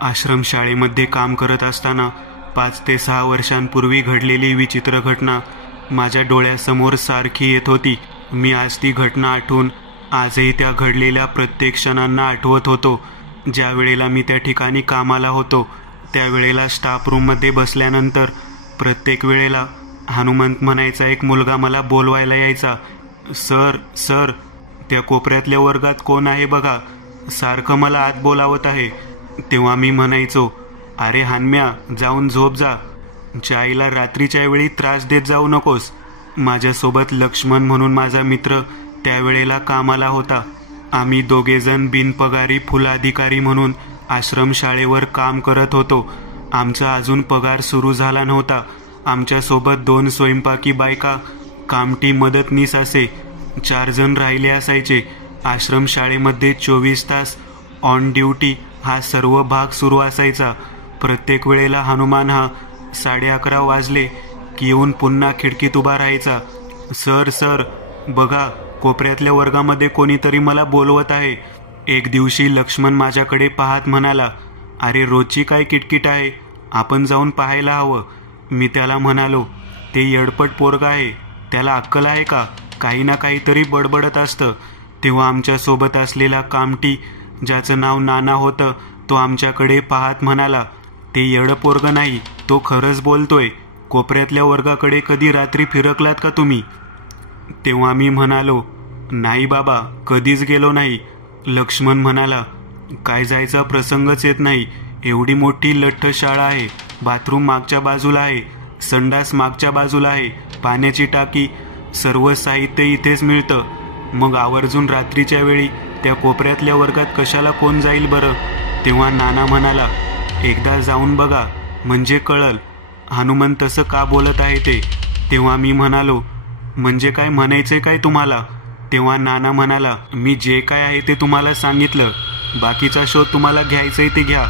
आश्रमशाळेमध्ये काम करत असताना 5 ते 6 वर्षांपूर्वी घडलेली विचित्र घटना माझ्या डोळ्यासमोर सारखी येत होती. मी आज ती घटना आठवून आजही त्या घडलेल्या प्रत्येक क्षणांना आठवत होतो. ज्या वेळेला मी त्या ठिकाणी कामाला होतो त्यावेळेला स्टाफ रूममध्ये बसल्यानंतर प्रत्येक वेळेला हनुमंत म्हणायचा एक मुलगा मला बोलवायला यायचा, सर सर, त्या कोपऱ्यातल्या वर्गात कोण आहे बघा, सारखं मला आत बोलावत आहे. तेव्हा मी म्हणायचो, अरे हानम्या, जाऊन झोप जा, आईला रात्रीच्या वेळी त्रास देत जाऊ नकोस. माझ्यासोबत लक्ष्मण म्हणून माझा मित्र त्यावेळेला कामाला होता. आम्ही दोघेजण बिनपगारी फुलाधिकारी म्हणून आश्रमशाळेवर काम करत होतो. आमचा अजून पगार सुरू झाला नव्हता. आमच्यासोबत 2 स्वयंपाकी बायका, कामटी मदतनीस असे 4 जण राहिले असायचे. आश्रमशाळेमध्ये 24 तास ऑन ड्युटी हा सर्व भाग सुरू असायचा. प्रत्येक वेळेला हनुमान हा 11:30 वाजले की येऊन पुन्हा खिडकीत उभा राहायचा. सर सर, बघा कोपऱ्यातल्या वर्गामध्ये कोणीतरी मला बोलवत आहे. एक दिवशी लक्ष्मण माझ्याकडे पाहत म्हणाला, अरे रोजची काय किटकिट आहे, आपण जाऊन पाहायला हवं. मी त्याला म्हणालो, ते येडपट पोरगा आहे, त्याला अक्कल आहे का, काही ना काहीतरी बडबडत असतं. तेव्हा आमच्यासोबत असलेला कामटी, ज्याचं नाव नाना होतं, तो आमच्याकडे पाहत म्हणाला, ते येडं पोरगं नाही, तो खरंच बोलतोय. कोपऱ्यातल्या वर्गाकडे कधी रात्री फिरकलात का तुम्ही? तेव्हा मी म्हणालो, नाही बाबा, कधीच गेलो नाही. लक्ष्मण म्हणाला, काय जायचा प्रसंगच येत नाही, एवढी मोठी लठ्ठ शाळा आहे, बाथरूम मागच्या बाजूला आहे, संडास मागच्या बाजूला आहे, पाण्याची टाकी, सर्व साहित्य इथेच मिळतं. मग आवर्जून रात्रीच्या वेळी त्या कोपऱ्यातल्या वर्गात कशाला कोण जाईल बरं? तेव्हा नाना म्हणाला, एकदा जाऊन बघा म्हणजे कळल हनुमान तसं का बोलत आहे ते. तेव्हा मी म्हणालो, म्हणजे काय म्हणायचंय काय तुम्हाला? तेव्हा नाना म्हणाला, मी जे काय आहे ते तुम्हाला सांगितलं, बाकीचा शोध तुम्हाला घ्यायचंय ते घ्या.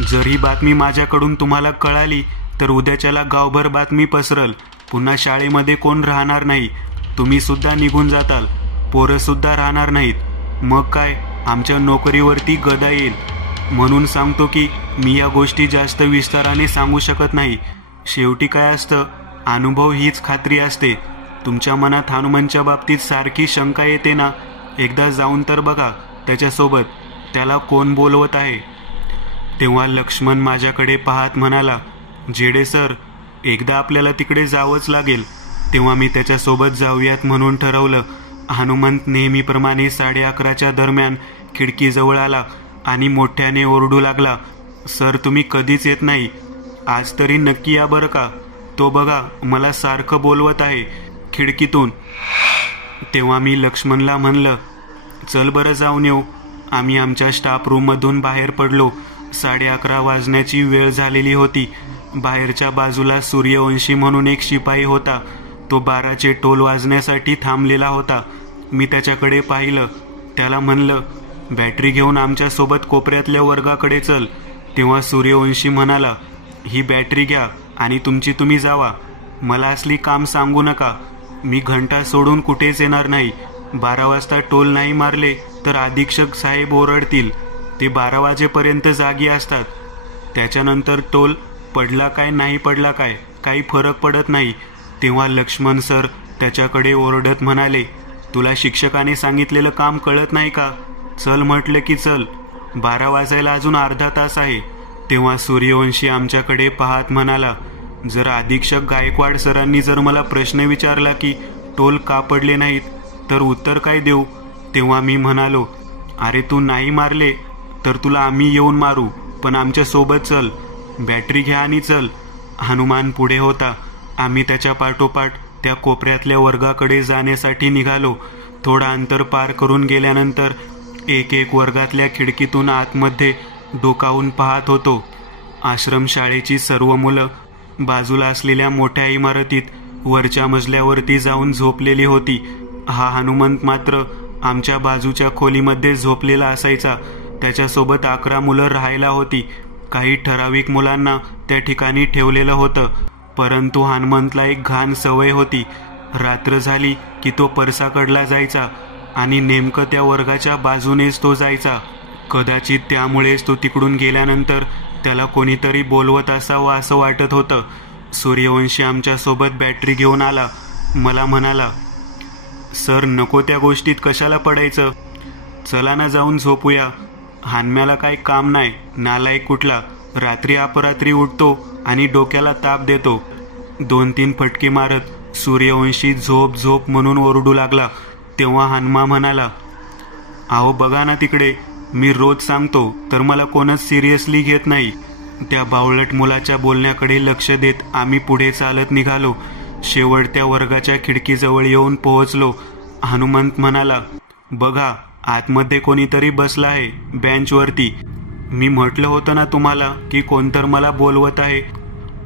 जर ही बातमी माझ्याकडून तुम्हाला कळाली तर उद्याच्याला गावभर बातमी पसरल. पुन्हा शाळेमध्ये कोण राहणार नाही, तुम्ही सुद्धा निघून जाताल, पोरं सुद्धा राहणार नाहीत. मग काय, आमच्या नोकरीवरती गदा येईल. म्हणून सांगतो की मी या गोष्टी जास्त विस्ताराने सांगू शकत नाही. शेवटी काय असतं, अनुभव हीच खात्री असते. तुमच्या मनात हनुमानच्या बाबतीत सारखी शंका येते ना, एकदा जाऊन तर बघा त्याच्यासोबत, त्याला कोण बोलवत आहे. तेव्हा लक्ष्मण माझ्याकडे पाहत म्हणाला, जेडे सर, एकदा आपल्याला तिकडे जावंच लागेल. तेव्हा मी त्याच्यासोबत जाऊयात म्हणून ठरवलं. हनुमंत नेहमीप्रमाणे 11:30च्या दरम्यान खिडकीजवळ आला आणि मोठ्याने ओरडू लागला, सर तुम्ही कधीच येत नाही, आज तरी नक्की या बरं का, तो बघा मला सारखं बोलवत आहे खिडकीतून. तेव्हा मी लक्ष्मणला म्हणलं, चल बरं जाऊन येऊ. आम्ही आमच्या स्टाफ रूममधून बाहेर पडलो. 11:30 वाजण्याची वेळ झालेली होती. बाहेरच्या बाजूला सूर्यवंशी म्हणून एक शिपाई होता. तो 12चे टोल वाजण्यासाठी थांबलेला होता. मी त्याच्याकडे पाहिलं. त्याला म्हणलं, बॅटरी घेऊन आमच्यासोबत कोपऱ्यातल्या वर्गाकडे चल. तेव्हा सूर्यवंशी म्हणाला, ही बॅटरी घ्या आणि तुमची तुम्ही जावा, मला असली काम सांगू नका. मी घंटा सोडून कुठेच येणार नाही. 12 वाजता टोल नाही मारले तर अधीक्षक साहेब ओरडतील. ते 12 वाजेपर्यंत जागी असतात. त्याच्यानंतर टोल पडला काय नाही पडला काय काही फरक पडत नाही. तेव्हा लक्ष्मण सर त्याच्याकडे ओरडत म्हणाले, तुला शिक्षकाने सांगितलेलं काम कळत नाही का? चल म्हटलं की चल, 12 वाजायला अजून अर्धा तास आहे. तेव्हा सूर्यवंशी आमच्याकडे पाहत म्हणाला, जर अधीक्षक गायकवाड सरांनी जर मला प्रश्न विचारला की टोल का पडले नाहीत तर उत्तर काय देऊ? तेव्हा मी म्हणालो, अरे तू नाही मारले तर तुला आम्ही येऊन मारू, पण आमच्या सोबत चल, बॅटरी घ्या आणि चल. हनुमान पुढे होता. आम्ही त्याच्या पाठोपाठ त्या कोपऱ्यातल्या वर्गाकडे जाण्यासाठी निघालो. थोडा अंतर पार करून गेल्यानंतर एक वर्गातल्या खिडकीतून आतमध्ये डोकावून पाहत होतो. आश्रमशाळेची सर्व मुलं बाजूला असलेल्या मोठ्या इमारतीत वरच्या मजल्यावरती जाऊन झोपलेली होती. हा हनुमंत मात्र आमच्या बाजूच्या खोलीमध्ये झोपलेला असायचा. त्याच्यासोबत 11 मुलं राहायला होती. काही ठराविक मुलांना त्या ठिकाणी ठेवलेलं होतं. परंतु हनुमंतला एक घाण सवय होती. रात्र झाली की तो परसाकडला जायचा आणि नेमकं त्या वर्गाच्या बाजूनेच तो जायचा. कदाचित त्यामुळेच तो तिकडून गेल्यानंतर त्याला कोणीतरी बोलवत असावं असं वाटत होतं. सूर्यवंशी आमच्यासोबत बॅटरी घेऊन आला. मला म्हणाला, सर नको त्या गोष्टीत कशाला पडायचं, चला ना जाऊन झोपूया. हानम्याला काही काम नाही, नालायक कुठला, रात्री अपरात्री उठतो आणि डोक्याला ताप देतो. 2-3 फटके मारत सूर्यवंशी झोप झोप म्हणून ओरडू लागला. तेव्हा हानमा म्हणाला, अहो बघा ना तिकडे, मी रोज सांगतो तर मला कोणच सिरियसली घेत नाही. त्या बावळट मुलाच्या बोलण्याकडे लक्ष देत आम्ही पुढे चालत निघालो. शेवटत्या वर्गाच्या खिडकीजवळ येऊन पोहोचलो. हनुमंत म्हणाला, बघा आतमध्ये कोणीतरी बसला आहे बेंचवरती. मी म्हटलं होतं ना तुम्हाला की कोणतर मला बोलवत आहे.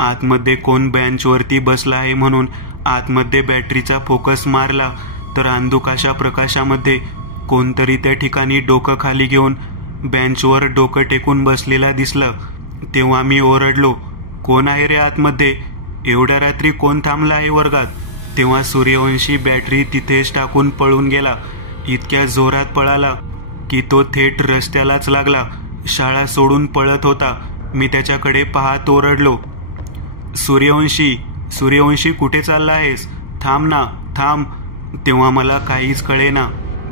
आतमध्ये कोण बेंचवरती बसला आहे म्हणून आतमध्ये बॅटरीचा फोकस मारला तर अंधुकाशा प्रकाशामध्ये कोणतरी त्या ठिकाणी डोकं खाली घेऊन बेंचवर डोकं टेकून बसलेला दिसलं. तेव्हा मी ओरडलो, कोण आहे रे आतमध्ये, एवढ्या रात्री कोण थांबला आहे वर्गात. तेव्हा सूर्यवंशी बॅटरी तिथेच टाकून पळून गेला. इतक्या जोरात पळाला की तो थेट रस्त्यालाच लागला. शाळा सोडून पळत होता. मी त्याच्याकडे पाहत ओरडलो, सूर्यवंशी सूर्यवंशी कुठे चालला आहेस, थांब ना थांब. तेव्हा मला काहीच कळेना.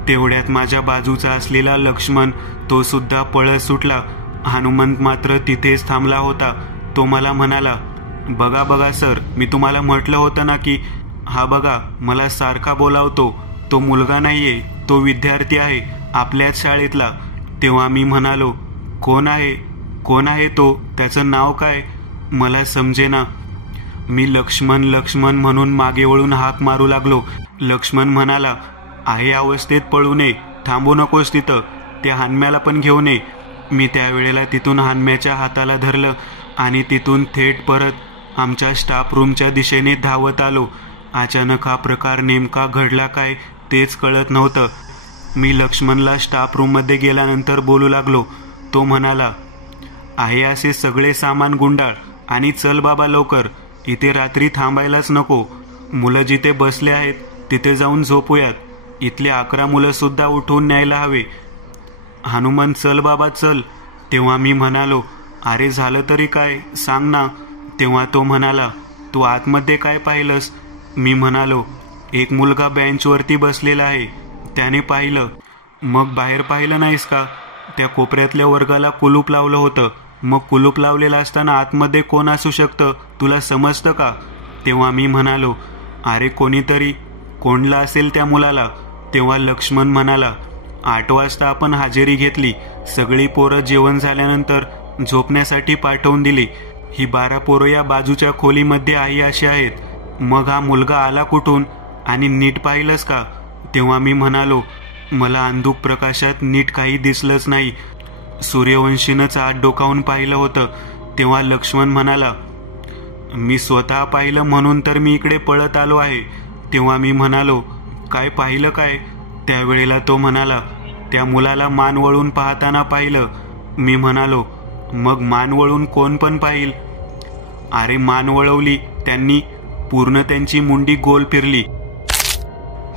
तेवढ्यात माझ्या बाजूचा असलेला लक्ष्मण तो सुद्धा पळत सुटला. हनुमंत मात्र तिथेच थांबला होता. तो मला म्हणाला, बघा बघा सर, मी तुम्हाला म्हटलं होतं ना की हा बघा मला सारखा बोलावतो, तो मुलगा नाहीये, तो विद्यार्थी आहे आपल्याच शाळेतला. तेव्हा मी म्हणालो, कोण आहे तो, त्याचं नाव काय. मला समजेना. मी लक्ष्मण लक्ष्मण म्हणून मागे वळून हाक मारू लागलो. लक्ष्मण म्हणाला, आहे अवस्थेत पळू नये, थांबू नकोस तिथं, त्या हानम्याला पण घेऊन ये. मी त्यावेळेला तिथून हानम्याच्या हाताला धरलं आणि तिथून थेट परत आमच्या स्टाफ रूमच्या दिशेने धावत आलो. अचानक हा प्रकार नेमका घडला काय तेच कळत नव्हतं. मी लक्ष्मणला स्टाफ रूममध्ये गेल्यानंतर बोलू लागलो. तो म्हणाला, आहे असे सगळे सामान गुंडाळ आणि चल बाबा लवकर, इथे रात्री थांबायलाच नको. मुलं जिथे बसले आहेत तिथे जाऊन झोपूयात. इथले 11 मुलं सुद्धा उठवून न्यायला हवे. हनुमंत चल बाबा चल. तेव्हा मी म्हणालो, अरे झालं तरी काय सांग ना. तेव्हा तो म्हणाला, तू आतमध्ये काय पाहिलंस. मी म्हणालो, एक मुलगा बेंचवरती बसलेला आहे, त्याने पाहिलं. मग बाहेर पाहिलं नाहीस का, त्या कोपऱ्यातल्या वर्गाला कुलूप लावलं होतं. मग कुलूप लावलेलं असताना आतमध्ये कोण असू शकतं तुला समजतं का. तेव्हा मी म्हणालो, अरे कोणीतरी कोंडला असेल त्या मुलाला. तेव्हा लक्ष्मण म्हणाला, 8 वाजता आपण हजेरी घेतली. सगळी पोरं जेवण झाल्यानंतर झोपण्यासाठी पाठवून दिली. ही 12 पोरं या बाजूच्या खोलीमध्ये आहे अशी आहेत. मग हा मुलगा आला कुठून आणि नीट पाहिलंस का. तेव्हा मी म्हणालो, मला अंधुक प्रकाशात नीट काही दिसलंच नाही. सूर्यवंशीनंच आत डोकावून पाहिलं होतं. तेव्हा लक्ष्मण म्हणाला, मी स्वतः पाहिलं म्हणून तर मी इकडे पळत आलो आहे. तेव्हा मी म्हणालो, काय पाहिलं काय. त्यावेळेला तो म्हणाला, त्या मुलाला मान वळून पाहताना पाहिलं. मी म्हणालो, मग मान वळून कोण पण पाहिल. अरे मान वळवली त्यांनी, पूर्ण त्यांची मुंडी गोल फिरली.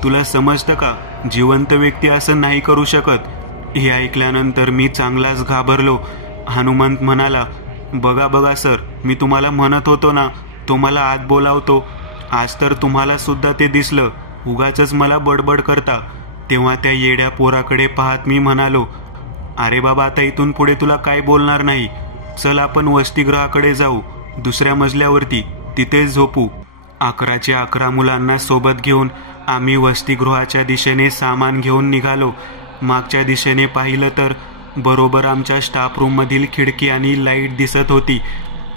तुला समजतं का, जिवंत व्यक्ती असं नाही करू शकत. हे ऐकल्यानंतर मी चांगलाच घाबरलो. हनुमंत म्हणाला, बघा बघा सर, मी तुम्हाला म्हणत होतो ना तो मला आत बोलावतो. आज तर तुम्हाला सुद्धा ते दिसलं, उगाचच मला बडबड करता. तेव्हा त्या येड्या पोराकडे पाहत मी म्हणालो, अरे बाबा आता इथून पुढे तुला काय बोलणार नाही. चल आपण वसतिगृहाकडे जाऊ, दुसऱ्या मजल्यावरती, तिथेच झोपू. 11च्या 11 मुलांना सोबत घेऊन आम्ही वसतिगृहाच्या दिशेने सामान घेऊन निघालो. मागच्या दिशेने पाहिलं तर बरोबर आमच्या स्टाफ रूममधील खिडकी आणि लाईट दिसत होती.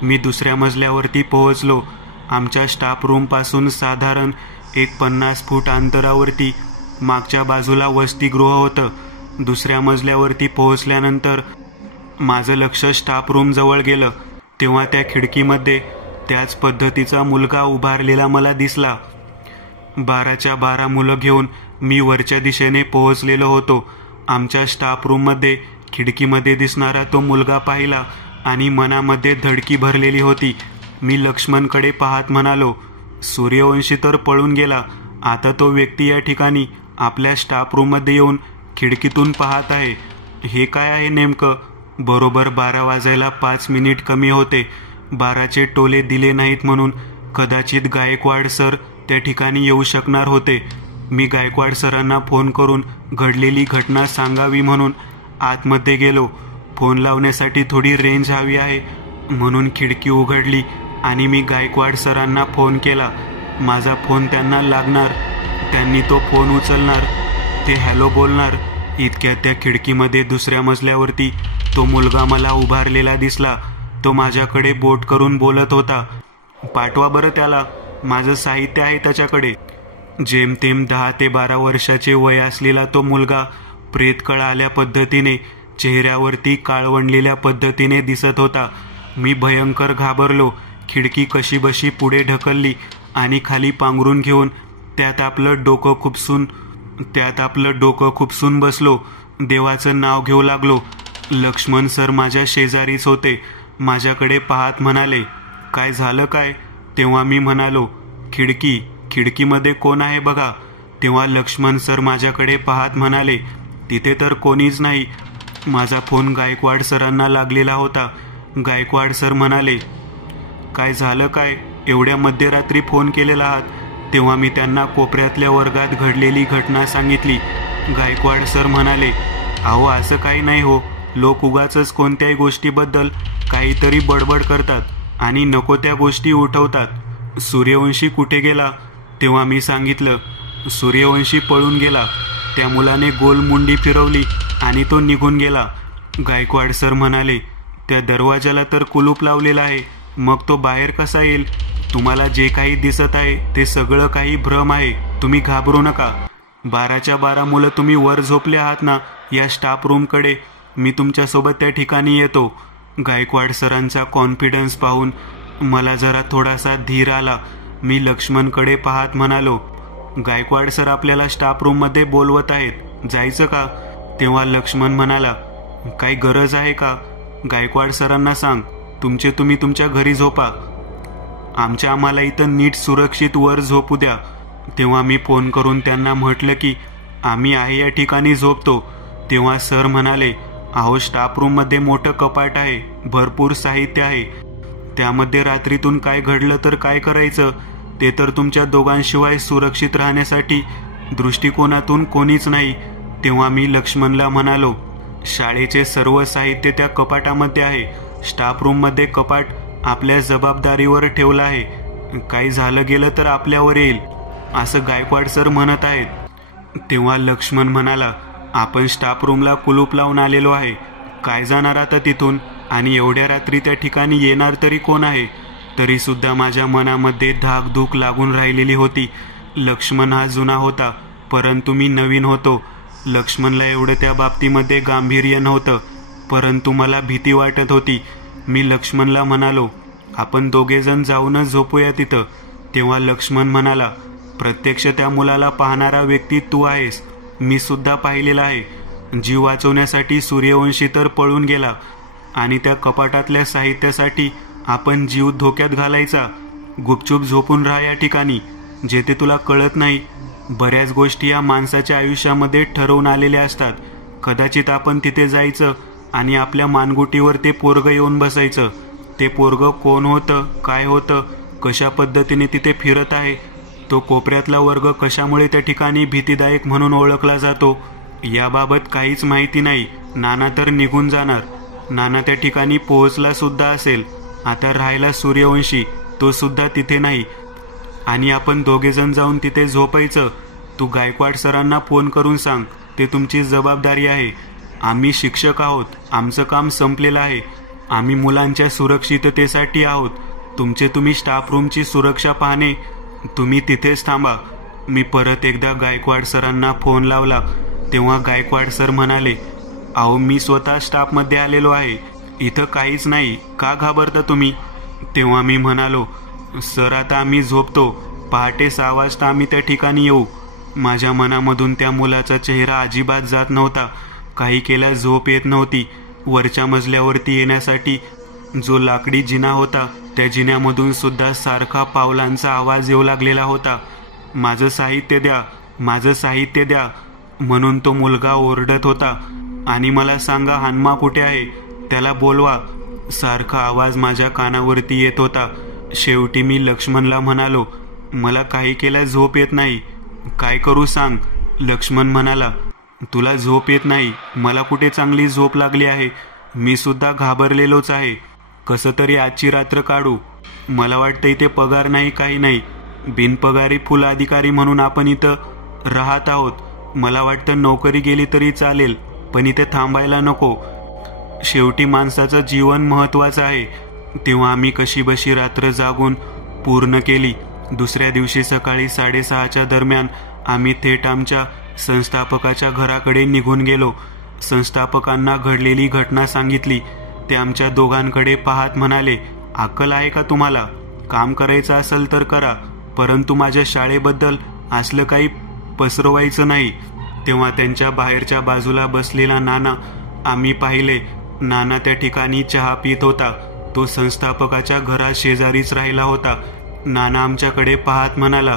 मी दुसऱ्या मजल्यावरती पोहोचलो. आमच्या स्टाफ रूमपासून साधारण 50 फूट अंतरावरती मागच्या बाजूला वसतिगृह होतं. दुसऱ्या मजल्यावरती पोहोचल्यानंतर माझं लक्ष स्टाफ रूमजवळ गेलं. तेव्हा त्या खिडकीमध्ये त्याच पद्धतीचा मुलगा उभारलेला मला दिसला. 12च्या 12 मुलं घेऊन मी वरच्या दिशेने पोहोचलेलो होतो. आमच्या स्टाफ रूममध्ये खिडकीमध्ये दिसणारा तो मुलगा पाहिला आणि मनामध्ये धडकी भरलेली होती. मी लक्ष्मणकडे पाहत म्हणालो, सूर्यवंशी तर पळून गेला, आता तो व्यक्ती या ठिकाणी आपल्या स्टाफ रूममध्ये येऊन खिडकीतून पाहत आहे. हे काय आहे नेमकं. बरोबर 12 वाजायला 5 मिनिट कमी होते. 12चे टोले दिले नाहीत म्हणून कदाचित गायकवाड सर त्या ठिकाणी येऊ शकणार होते. मी गायकवाड सरांना फोन करून घडलेली घटना सांगावी म्हणून आतमध्ये गेलो. फोन लावण्यासाठी थोडी रेंज हवी आहे म्हणून खिडकी उघडली आणि मी गायकवाड सरांना फोन केला. माझा फोन त्यांना लागणार. त्यांनी तो फोन उचलणार. ते हॅलो बोलणार. इतक्यात त्या खिडकीमध्ये दुसऱ्या मजल्यावरती तो मुलगा मला उभारलेला दिसला. तो माझ्याकडे बोट करून बोलत होता. पाठवा बरं त्याला, माझं साहित्य आहे त्याच्याकडे. जेमतेम 10 ते 12 वर्षाचे वय असलेला तो मुलगा प्रेतकळ आल्या पद्धतीने, चेहऱ्यावरती काळवंडलेल्या पद्धतीने दिसत होता. मी भयंकर घाबरलो. खिडकी कशीबशी पुढे ढकलली आणि खाली पांघरून घेऊन त्यात आपलं डोकं खुपसून बसलो. देवाचं नाव घेऊ लागलो. लक्ष्मण सर माझ्या शेजारीच होते. माझ्याकडे पाहत म्हणाले, काय झालं काय? तेव्हा मी म्हणालो, खिडकीमध्ये कोण आहे बघा. तेव्हा लक्ष्मण सर माझ्याकडे पाहत म्हणाले, तिथे तर कोणीच नाही. माझा फोन गायकवाड सरांना लागलेला होता. गायकवाड सर म्हणाले, काय झालं काय? एवढ्या मध्यरात्री फोन केलेला आहात? तेव्हा मी त्यांना कोपऱ्यातल्या वर्गात घडलेली घटना सांगितली. गायकवाड सर म्हणाले, अहो असं काही नाही हो. लोक उगाचच कोणत्याही गोष्टीबद्दल काहीतरी बडबड करतात आणि नको त्या गोष्टी उठवतात. सूर्यवंशी कुठे गेला? तेव्हा मी सांगितलं, सूर्यवंशी पळून गेला. त्या मुलाने गोल मुंडी फिरवली आणि तो निघून गेला. गायकवाड सर म्हणाले, त्या दरवाजाला तर कुलूप लावलेला आहे, मग तो बाहेर कसा येईल? तुम्हाला जे काही दिसत आहे ते सगळं काही भ्रम आहे. तुम्ही घाबरू नका. 12च्या 12 मुलं तुम्ही वर झोपले आहात ना या स्टाफ रूमकडे. मी तुमच्यासोबत त्या ठिकाणी येतो. गायकवाड सरांचा कॉन्फिडन्स पाहून मला जरा थोडासा धीर आला. मी लक्ष्मणकडे पाहत म्हणालो, गायकवाड सर आपल्याला स्टाफ रूममध्ये बोलवत आहेत, जायचं का? तेव्हा लक्ष्मण म्हणाला, काही गरज आहे का? गायकवाड सरांना सांग, तुम्ही तुमच्या घरी झोपा. आम्हाला इथं नीट सुरक्षित वर झोपू द्या. तेव्हा मी फोन करून त्यांना म्हटलं की आम्ही आहे या ठिकाणी झोपतो. तेव्हा सर म्हणाले, अहो स्टाफ रूममध्ये मोठं कपाट आहे, भरपूर साहित्य आहे. त्यामध्ये रात्रीतून काय घडलं तर काय करायचं? ते तर तुमच्या दोघांशिवाय सुरक्षित राहण्यासाठी दृष्टिकोनातून कोणीच नाही. तेव्हा मी लक्ष्मणला म्हणालो, शाळेचे सर्व साहित्य त्या कपाटामध्ये आहे. स्टाफ रूममध्ये कपाट आपल्या जबाबदारीवर ठेवलं आहे. काही झालं गेलं तर आपल्यावर येईल असं गायकवाड सर म्हणत आहेत. तेव्हा लक्ष्मण म्हणाला, आपण स्टाफ रूमला कुलूप लावून आलेलो आहे. काय जाणार आता तिथून? आणि एवढ्या रात्री त्या ठिकाणी येणार तरी कोण आहे? तरी सुद्धा माझ्या मनामध्ये धाकधूक लागून राहिलेली होती. लक्ष्मण हा जुना होता, परंतु मी नवीन होतो. लक्ष्मणला एवढं त्या बाबतीमध्ये गांभीर्य नव्हतं, परंतु मला भीती वाटत होती. मी लक्ष्मणला म्हणालो, आपण दोघेजण जाऊनच झोपूया तिथं. तेव्हा लक्ष्मण म्हणाला, प्रत्यक्ष त्या मुलाला पाहणारा व्यक्ती तू आहेस. मी सुद्धा पाहिलेला आहे. जीव वाचवण्यासाठी सूर्यवंशी तर पळून गेला आणि त्या कपाटातल्या साहित्यासाठी आपण जीव धोक्यात घालायचा. गुपचूप झोपून राहा या ठिकाणी, जेथे तुला कळत नाही. बऱ्याच गोष्टी या माणसाच्या आयुष्यामध्ये ठरवून आलेल्या असतात. कदाचित आपण तिथे जायचं आणि आपल्या मानगुटीवर ते पोरगं येऊन बसायचं. ते पोरगं कोण होतं, काय होतं, कशा पद्धतीने तिथे फिरत आहे, तो कोपऱ्यातला वर्ग कशामुळे त्या ठिकाणी भीतीदायक म्हणून ओळखला जातो, याबाबत काहीच माहिती नाही. नाना तर निघून जाणार. नाना त्या ठिकाणी पोहोचला सुद्धा असेल. आता राहायला सूर्यवंशी, तो सुद्धा तिथे नाही. आणि आपण दोघेजण जाऊन तिथे झोपायचं. तू गायकवाड सरांना फोन करून सांग, ते तुमची जबाबदारी आहे. आम्ही शिक्षक आहोत, आमचं काम संपलेलं आहे. आम्ही मुलांच्या सुरक्षिततेसाठी आहोत. तुम्ही स्टाफ रूमची सुरक्षा पाहणे. तुम्ही तिथेच थांबा. मी परत एकदा गायकवाड सरांना फोन लावला. तेव्हा गायकवाड सर म्हणाले, अहो मी स्वतः स्टाफमध्ये आलेलो आहे. इथं काहीच नाही, का घाबरता तुम्ही? तेव्हा मी म्हणालो, सर आता आम्ही झोपतो. पहाटे 6 वाजता आम्ही त्या ठिकाणी येऊ. माझ्या मनामधून त्या मुलाचा चेहरा अजिबात जात नव्हता. काही केल्या झोप येत नव्हती. वरच्या मजल्यावरती येण्यासाठी जो लाकडी जिना होता, त्या जिन्यामधून सुद्धा सारखा पावलांचा आवाज येऊ लागलेला होता. माझं साहित्य द्या, माझं साहित्य द्या म्हणून तो मुलगा ओरडत होता. आणि मला सांगा, हान्मा कुठे आहे? त्याला बोलवा. सारखा आवाज माझ्या कानावरती येत होता. शेवटी मी लक्ष्मणला म्हणालो, मला काही केल्या झोप येत नाही, काय करू सांग. लक्ष्मण म्हणाला, तुला झोप येत नाही, मला कुठे चांगली झोप लागली आहे. मी सुद्धा घाबरलेलोच आहे. कसं तरी आजची रात्र काढू. मला वाटतं इथे पगार नाही, काही नाही. बिनपगारी फुल अधिकारी म्हणून आपण इथं राहत आहोत. मला वाटतं नोकरी गेली तरी चालेल, पण इथे थांबायला नको. शेवटी माणसाचं जीवन महत्त्वाचं आहे. तेव्हा आम्ही कशीबशी रात्र जागून पूर्ण केली. दुसऱ्या दिवशी सकाळी 6:30च्या दरम्यान आम्ही थेट आमच्या संस्थापकाच्या घराकडे निघून गेलो. संस्थापकांना घडलेली घटना सांगितली. ते आमच्या दोघांकडे पाहत म्हणाले, अक्कल आहे का तुम्हाला? काम करायचं असेल तर करा, परंतु माझ्या शाळेबद्दल असलं काही पसरवायचं नाही. तेव्हा त्यांच्या बाहेरच्या बाजूला बसलेला नाना आम्ही पाहिले. नाना त्या ठिकाणी चहा पित होता. तो संस्थापकाच्या घरा शेजारीच राहिला होता. नाना आमच्याकडे पाहत म्हणाला,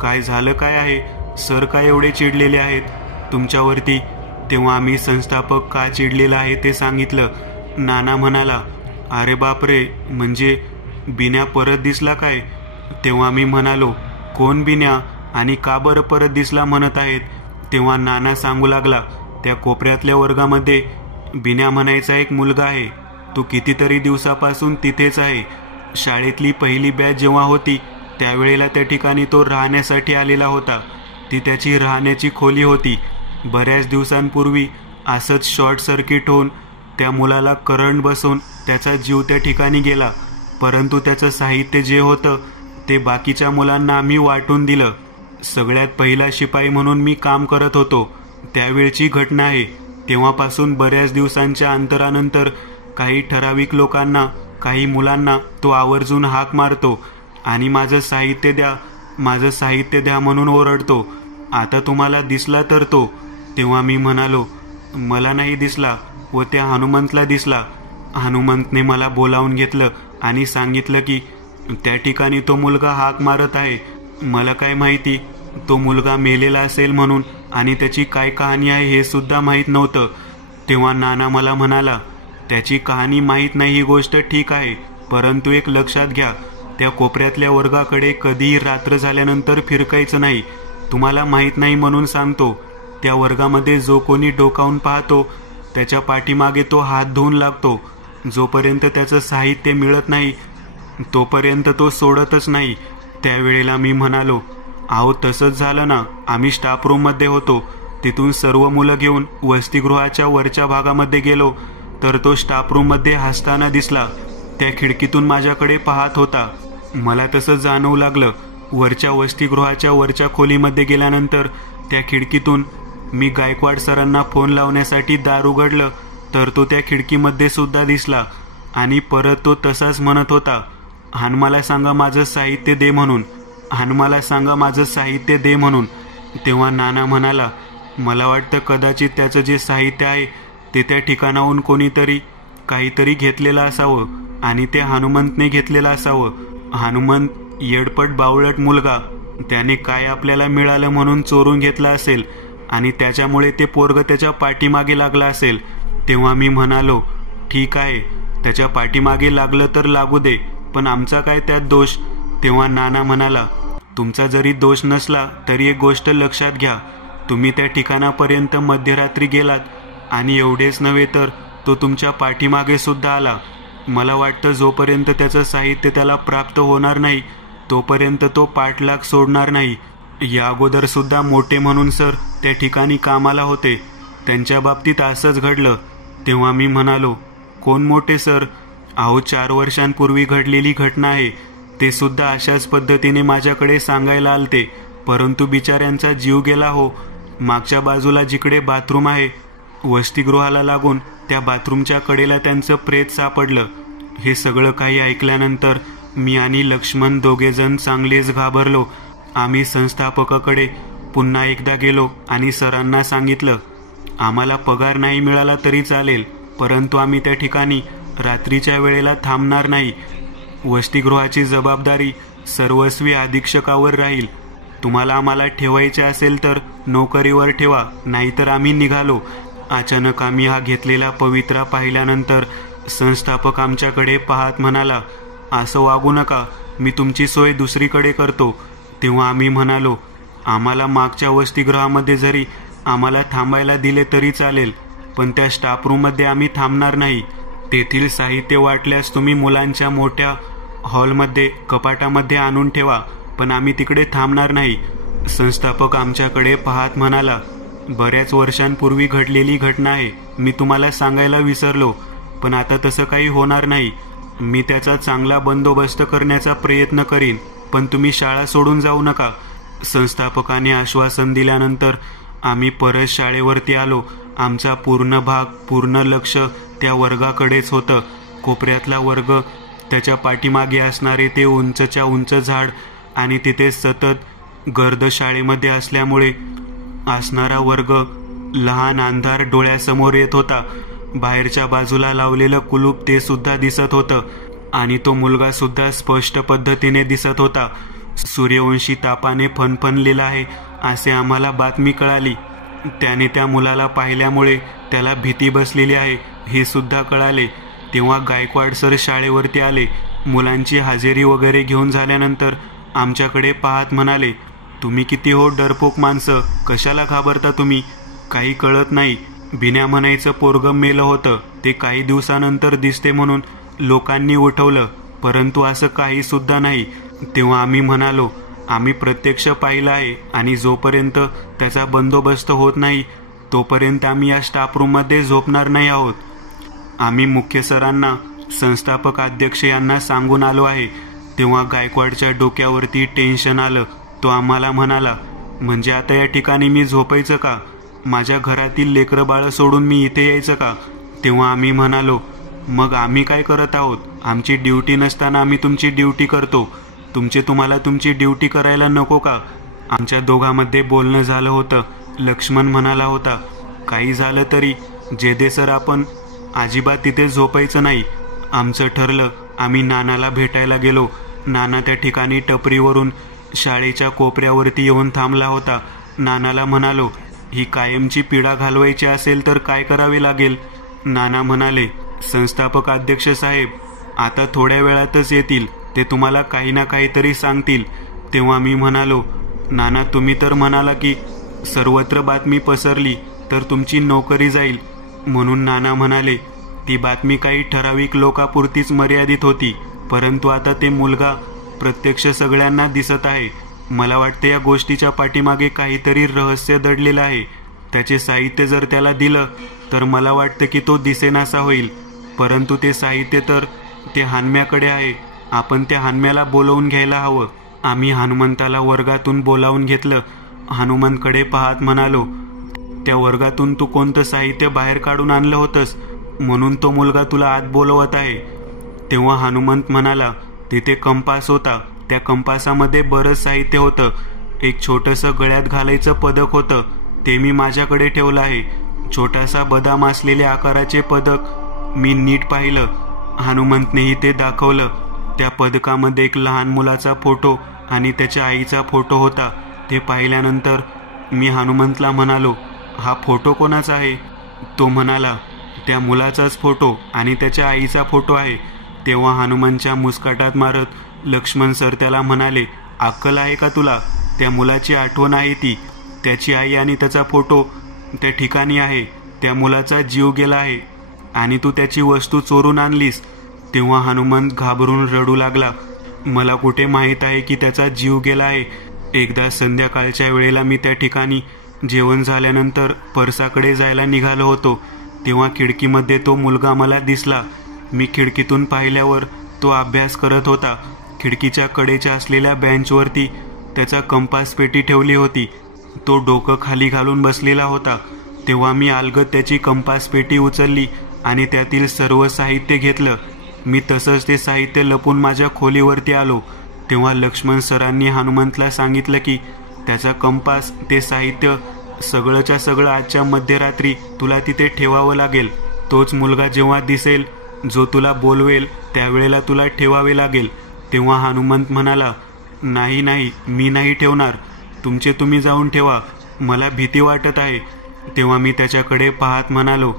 काय झालं, काय आहे सर, काय एवढे चिडलेले आहेत तुमच्यावरती? तेव्हा आम्ही संस्थापक का चिडलेला आहे ते सांगितलं. नाना म्हणाला, अरे बापरे, म्हणजे बिन्या परत दिसला काय? तेव्हा मी म्हणालो, कोण बिन्या आणि का बरं परत दिसला म्हणत आहेत? तेव्हा नाना सांगू लागला, त्या कोपऱ्यातल्या वर्गामध्ये बिन्या म्हणायचा एक मुलगा आहे. तो कितीतरी दिवसापासून तिथेच आहे. शाळेतली पहिली बॅच जेव्हा होती त्यावेळेला त्या ठिकाणी तो राहण्यासाठी आलेला होता. ती त्याची राहण्याची खोली होती. बऱ्याच दिवसांपूर्वी असंच शॉर्ट सर्किट होऊन त्या मुलाला करंट बसून त्याचा जीव त्या ठिकाणी गेला. परंतु त्याचं साहित्य जे होतं ते बाकीच्या मुलांना आम्ही वाटून दिलं. सगळ्यात पहिला शिपाई म्हणून मी काम करत होतो. त्यावेळची घटना आहे. तेव्हापासून बऱ्याच दिवसांच्या अंतरानंतर काही ठराविक लोकांना, काही मुलांना तो आवर्जून हाक मारतो आणि माझं साहित्य द्या, माझं साहित्य द्या म्हणून ओरडतो. आता तुम्हाला दिसला तर तो. तेव्हा मी म्हणालो, मला नाही दिसला व त्या हनुमंतला दिसला. हनुमंतने मला बोलावून घेतलं आणि सांगितलं की त्या ठिकाणी तो मुलगा हाक मारत आहे. मला काय माहिती तो मुलगा मेलेला असेल म्हणून, आणि त्याची काय कहाणी आहे हे सुद्धा माहीत नव्हतं. तेव्हा नाना मला म्हणाला, त्याची कहाणी माहीत नाही ही गोष्ट ठीक आहे, परंतु एक लक्षात घ्या, त्या कोपऱ्यातल्या वर्गाकडे कधीही रात्र झाल्यानंतर फिरकायचं नाही. तुम्हाला माहीत नाही म्हणून सांगतो. त्या वर्गामध्ये जो कोणी डोकावून पाहतो त्याच्या पाठीमागे तो हात धुवून लागतो. जोपर्यंत त्याचं साहित्य मिळत नाही तोपर्यंत तो सोडतच नाही. त्यावेळेला मी म्हणालो, अहो तसंच झालं ना, आम्ही स्टाफ रूममध्ये होतो. तिथून सर्व मुलं घेऊन वसतिगृहाच्या वरच्या भागामध्ये गेलो तर तो स्टाफ रूममध्ये हसताना दिसला. त्या खिडकीतून माझ्याकडे पाहत होता. मला तसं जाणवू लागलं. वरच्या वसतिगृहाच्या वरच्या खोलीमध्ये गेल्यानंतर त्या खिडकीतून मी गायकवाड सरांना फोन लावण्यासाठी दार उघडलं तर तो त्या खिडकीमध्ये सुद्धा दिसला आणि परत तो तसाच म्हणत होता, हनुमाला सांगा माझं साहित्य दे म्हणून, हनुमाला सांगा माझं साहित्य दे म्हणून. तेव्हा नाना म्हणाला, मला वाटतं कदाचित त्याचं जे साहित्य आहे ते त्या ठिकाणाहून कोणीतरी काहीतरी घेतलेलं असावं आणि ते हनुमंतने घेतलेलं असावं. हनुमंत येडपट बावळट मुलगा, त्याने काय आपल्याला मिळालं म्हणून चोरून घेतलं असेल आणि त्याच्यामुळे ते पोरग त्याच्या पाठीमागे लागलं असेल. तेव्हा मी म्हणालो, ठीक आहे, त्याच्या पाठीमागे लागलं तर लागू दे, पण आमचा काय त्यात दोष? तेव्हा नाना म्हणाला, तुमचा जरी दोष नसला तरी एक गोष्ट लक्षात घ्या, तुम्ही त्या ठिकाणापर्यंत मध्यरात्री गेलात आणि एवढेच नव्हे तर तो तुमच्या पाठीमागे सुद्धा आला. मला वाटतं जोपर्यंत त्याचं साहित्य त्याला प्राप्त होणार नाही तोपर्यंत तो पाठलाग सोडणार नाही. या अगोदर सुद्धा मोठे म्हणून सर त्या ठिकाणी कामाला होते, त्यांच्या बाबतीत असंच घडलं. तेव्हा मी म्हणालो, कोण मोठे सर? अहो 4 वर्षांपूर्वी घडलेली घटना आहे. ते सुद्धा अशाच पद्धतीने माझ्याकडे सांगायला आलते, परंतु बिचाऱ्यांचा जीव गेला हो. मागच्या बाजूला जिकडे बाथरूम आहे वसतिगृहाला लागून त्या बाथरूमच्या कडेला त्यांचं प्रेत सापडलं. हे सगळं काही ऐकल्यानंतर मी आणि लक्ष्मण दोघेजण चांगलेच घाबरलो. आम्ही संस्थापकाकडे पुन्हा एकदा गेलो आणि सरांना सांगितलं, आम्हाला पगार नाही मिळाला तरी चालेल, परंतु आम्ही त्या ठिकाणी रात्रीच्या वेळेला थांबणार नाही. वसतिगृहाची जबाबदारी सर्वस्वी अधीक्षकावर राहील. तुम्हाला आम्हाला ठेवायचे असेल तर नोकरीवर ठेवा, नाहीतर आम्ही निघालो. अचानक आम्ही हा घेतलेला पवित्रा पाहिल्यानंतर संस्थापक आमच्याकडे पाहत म्हणाला, असं वागू नका, मी तुमची सोय दुसरीकडे करतो. तेव्हा आम्ही म्हणालो, आम्हाला मागच्या वसतिगृहामध्ये जरी आम्हाला थांबायला दिले तरी चालेल, पण त्या स्टाफ रूममध्ये आम्ही थांबणार नाही. तेथील साहित्य वाटल्यास तुम्ही मुलांच्या मोठ्या हॉलमध्ये कपाटामध्ये आणून ठेवा, पण आम्ही तिकडे थांबणार नाही. संस्थापक आमच्याकडे पाहत म्हणाला, बऱ्याच वर्षांपूर्वी घडलेली घटना आहे, मी तुम्हाला सांगायला विसरलो, पण आता तसं काही होणार नाही. मी त्याचा चांगला बंदोबस्त करण्याचा प्रयत्न करीन, पण तुम्ही शाळा सोडून जाऊ नका. संस्थापकाने आश्वासन दिल्यानंतर आम्ही परत शाळेवरती आलो. आमचा पूर्ण लक्ष त्या वर्गाकडेच होतं. कोपऱ्यातला वर्ग, त्याच्या पाठीमागे असणारे ते उंचच्या उंच झाड आणि तिथे सतत गर्द शाळेमध्ये असल्यामुळे असणारा वर्ग, लहान अंधार डोळ्यासमोर येत होता. बाहेरच्या बाजूला लावलेलं कुलूप ते सुद्धा दिसत होतं आणि तो मुलगा सुद्धा स्पष्ट पद्धतीने दिसत होता. सूर्यवंशी तापाने फणफणलेला आहे असे आम्हाला बातमी कळाली. त्याने त्या मुलाला पाहिल्यामुळे त्याला भीती बसलेली आहे हे सुद्धा कळाले. तेव्हा गायकवाड सर शाळेवरती आले. मुलांची हजेरी वगैरे घेऊन झाल्यानंतर आमच्याकडे पाहत म्हणाले, तुम्ही किती हो डरपोक माणसं, कशाला घाबरता तुम्ही? काही कळत नाही. बिन्या म्हणायचं पोरगं मेलं होतं, ते काही दिवसानंतर दिसते म्हणून लोकांनी उठवलं, परंतु असं काही सुद्धा नाही. तेव्हा आम्ही म्हणालो, आम्ही प्रत्यक्ष पाहिलं आहे आणि जोपर्यंत त्याचा बंदोबस्त होत नाही तोपर्यंत आम्ही या स्टाफ रूममध्ये झोपणार नाही आहोत. आम्ही मुख्य सरांना, संस्थापक अध्यक्ष यांना सांगून आलो आहे. तेव्हा गायकवाडच्या डोक्यावरती टेन्शन आलं. तो आम्हाला म्हणाला, म्हणजे आता या ठिकाणी मी झोपायचं का? माझ्या घरातील लेकरं बाळं सोडून मी इथे यायचं का? तेव्हा आम्ही म्हणालो, मग आम्ही काय करत आहोत? आमची ड्युटी नसताना आम्ही तुमची ड्युटी करतो. तुम्हाला तुमची ड्युटी करायला नको का? आमच्या दोघांमध्ये बोलणं झालं होतं. लक्ष्मण म्हणाला होता, काही झालं तरी जेदे सर, आपण अजिबात तिथे झोपायचं नाही. आमचं ठरलं. आम्ही नानाला भेटायला गेलो. नाना त्या ठिकाणी टपरीवरून शाळेच्या कोपऱ्यावरती येऊन थांबला होता. नानाला म्हणालो, ही कायमची पिढा घालवायची असेल तर काय करावे लागेल? नाना म्हणाले, संस्थापक अध्यक्ष साहेब आता थोड्या वेळातच येतील, ते तुम्हाला काही ना काहीतरी सांगतील. तेव्हा मी म्हणालो, नाना तुम्ही तर म्हणाला की सर्वत्र बातमी पसरली तर तुमची नोकरी जाईल. म्हणून नाना म्हणाले, ती बातमी काही ठराविक लोकांपुरतीच मर्यादित होती, परंतु आता ते मुलगा प्रत्यक्ष सगळ्यांना दिसत आहे. मला वाटते या गोष्टीच्या पाठीमागे काहीतरी रहस्य दडलेलं आहे. त्याचे साहित्य जर त्याला दिलं तर मला वाटतं की तो दिसेनासा होईल, परंतु ते साहित्य तर ते हानम्याकडे आहे. आपण त्या हानम्याला बोलवून घ्यायला हवं. आम्ही हनुमंताला वर्गातून बोलावून घेतलं. हनुमंतकडे पाहत म्हणालो, त्या वर्गातून तू कोणतं साहित्य बाहेर काढून आणलं होतंस म्हणून तो मुलगा तुला आत बोलवत आहे. तेव्हा हनुमंत म्हणाला, तिथे कंपास होता. त्या कंपासामध्ये बरंच साहित्य होतं. एक छोटंसं गळ्यात घालायचं पदक होतं, ते मी माझ्याकडे ठेवलं आहे. छोटासा बदाम असलेल्या आकाराचे पदक मी नीट पाहिलं. हनुमंतनेही ते दाखवलं. त्या पदकामध्ये एक लहान मुलाचा फोटो आणि त्याच्या आईचा फोटो होता. ते पाहिल्यानंतर मी हनुमंतला म्हणालो, हा फोटो कोणाचा आहे? तो म्हणाला, त्या मुलाचाच फोटो आणि त्याच्या आईचा फोटो आहे. तेव्हा हनुमंतच्या मुस्काटात मारत लक्ष्मण सर त्याला म्हणाले, अक्कल आहे का तुला? त्या मुलाची आठवण आहे ती. त्याची आई आणि त्याचा फोटो त्या ठिकाणी आहे. त्या मुलाचा जीव गेला आहे आणि तू त्याची वस्तू चोरून आणलीस. तेव्हा हनुमंत घाबरून रडू लागला. मला कुठे माहीत आहे की त्याचा जीव गेला आहे. एकदा संध्याकाळच्या वेळेला मी त्या ठिकाणी जेवण झाल्यानंतर परसाकडे जायला निघालो होतो. तेव्हा खिडकीमध्ये तो मुलगा मला दिसला. मी खिडकीतून पाहिल्यावर तो अभ्यास करत होता. खिडकीच्या कडेच्या असलेल्या बेंचवरती त्याचा कंपास पेटी ठेवली होती. तो डोकं खाली घालून बसलेला होता. तेव्हा मी अलगद त्याची कंपास पेटी उचलली आणि त्यातील सर्व साहित्य घेतलं. मी तसंच ते साहित्य लपून माझ्या खोलीवरती आलो. तेव्हा लक्ष्मण सरांनी हनुमंतला सांगितलं की त्याचा कंपास, ते साहित्य सगळंच्या सगळं आजच्या मध्यरात्री तुला तिथे ठेवावं लागेल. तोच मुलगा जेव्हा दिसेल, जो तुला बोलवेल, त्यावेळेला तुला ठेवावे लागेल. तेव्हा हनुमंत म्हणाला, नाही नाही, मी नाही ठेवणार. तुमचे तुम्ही जाऊन ठेवा, मला भीती वाटत आहे. तेव्हा मी त्याच्याकडे पाहत म्हणालो,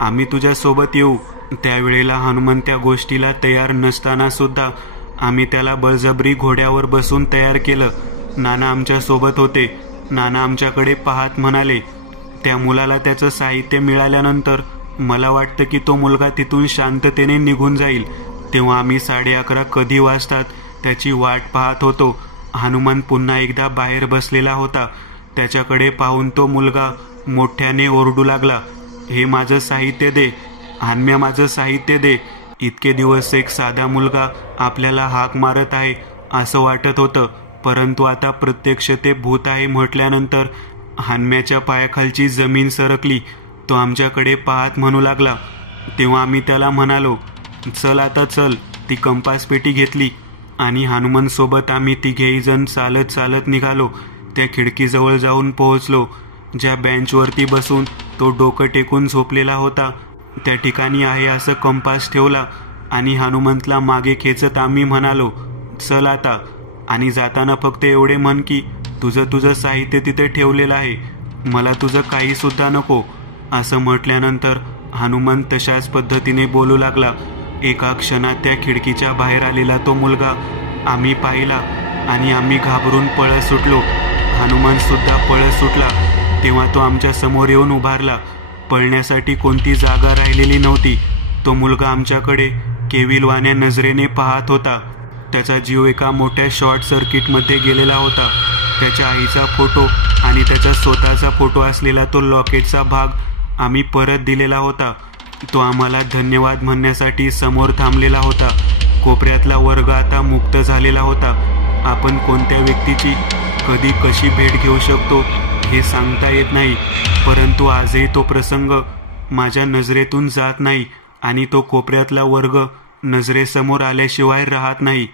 आम्ही तुझ्यासोबत येऊ. त्यावेळेला हनुमान त्या गोष्टीला तयार नसताना सुद्धा आम्ही त्याला बळजबरी घोड्यावर बसून तयार केलं. नाना आमच्या सोबत होते. नाना आमच्याकडे पाहत म्हणाले, त्या मुलाला त्याचं साहित्य मिळाल्यानंतर मला वाटतं की तो मुलगा तिथून शांततेने निघून जाईल. तेव्हा आम्ही 11:30 कधी वाजतात त्याची वाट पाहत होतो. हनुमान पुन्हा एकदा बाहेर बसलेला होता. त्याच्याकडे पाहून तो मुलगा मोठ्याने ओरडू लागला, हे माझं साहित्य दे, हनुम्या माझं साहित्य दे. इतके दिवस एक साधा मुलगा आपल्याला हाक मारत आहे असं वाटत होतं, परंतु आता प्रत्यक्ष ते भूत आहे म्हटल्यानंतर हनुम्याच्या पायाखालची जमीन सरकली. तो आमच्याकडे पाहत म्हणू लागला. तेव्हा आम्ही त्याला म्हणालो, चल आता चल. ती कंपास पेटी घेतली आणि हनुमान सोबत आम्ही तिघेही जण चालत चालत निघालो. त्या खिडकीजवळ जाऊन पोहोचलो. ज्या बेंचवरती बसून तो डोकं टेकून झोपलेला होता त्या ठिकाणी आहे असं कंपास ठेवला आणि हनुमंतला मागे खेचत आम्ही म्हणालो, चल आता. आणि जाताना फक्त एवढे म्हण की तुझं साहित्य तिथे ठेवलेलं आहे, मला तुझं काही सुद्धा नको. असं म्हटल्यानंतर हनुमंत तशाच पद्धतीने बोलू लागला. एका क्षणात त्या खिडकीच्या बाहेर आलेला तो मुलगा आम्ही पाहिला आणि आम्ही घाबरून पळत सुटलो. हनुमान सुद्धा पळत सुटला. तेव्हा तो आमच्या समोर येऊन उभारला. पळण्यासाठी कोणती जागा राहिलेली नव्हती. तो मुलगा आमच्याकडे केविलवाण्या नजरेने पाहत होता. त्याचा जीव एका मोठ्या शॉर्ट सर्किटमध्ये गेलेला होता. त्याच्या आईचा फोटो आणि त्याचा स्वतःचा फोटो असलेला तो लॉकेटचा भाग आम्ही परत दिलेला होता. तो आम्हाला धन्यवाद म्हणण्यासाठी समोर थांबलेला होता. कोपऱ्यातला वर्ग आता मुक्त झालेला होता. आपण कोणत्या व्यक्तीची कधी कशी भेट घेऊ शकतो हे सांगता येत नाही, परंतु आजही तो प्रसंग माझ्या नजरेतून जात नाही आणि तो कोपऱ्यातला वर्ग नजरेसमोर आल्याशिवाय राहत नाही.